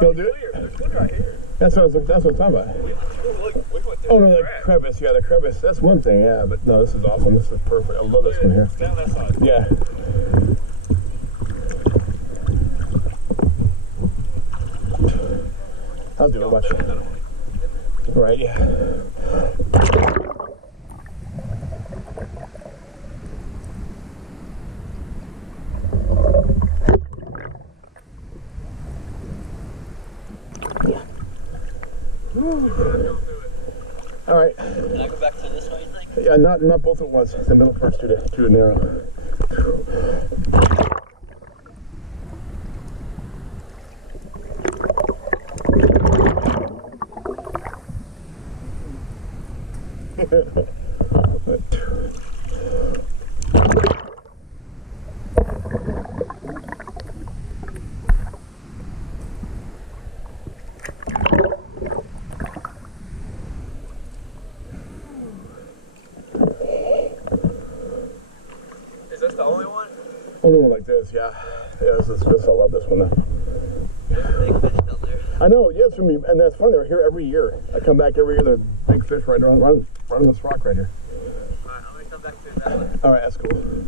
You'll do it? There's one right here. That's what I'm talking about. Oh no, the crevice. Yeah, the crevice. That's one thing. Yeah, but no, this is awesome. This is perfect. I love this one here. Down that side. Yeah. I'll do it. Watch. Right. Yeah. All right. Can I go back to this one, you think? Yeah, not both at once. The middle part's too narrow. Is this the only one? Only one like this, yeah. Yeah, this. I love this one. Big fish down there. I know, yes, for me, and that's funny. They're here every year. I come back every year. There's big fish right on this rock right here. Alright, I'm gonna come back to that one. All right, that's cool.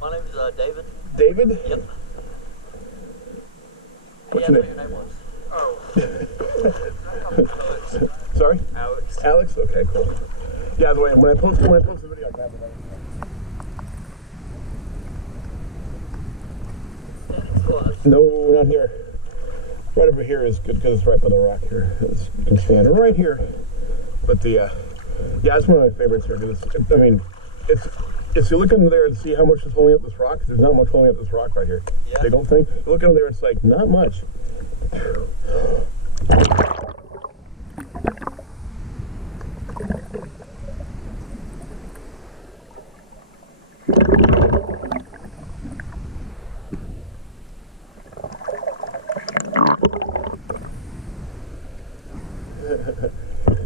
My name's David. David? Yep. What's Yeah, your I know name? your name was. Oh. Sorry? Alex. Alex? Okay, cool. Yeah, the way when I post the video, I'll grab it. No, not here. Right over here is good because it's right by the rock here. You can stand right here. But yeah, it's one of my favorites here. I mean, if you look under there and see how much is holding up this rock, there's not much holding up this rock right here. Yeah. Big old thing. You look under there, it's like not much.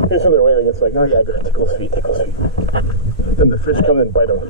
Here's when they're waiting, it's like, oh yeah, go tickle his feet. Then the fish come and bite them.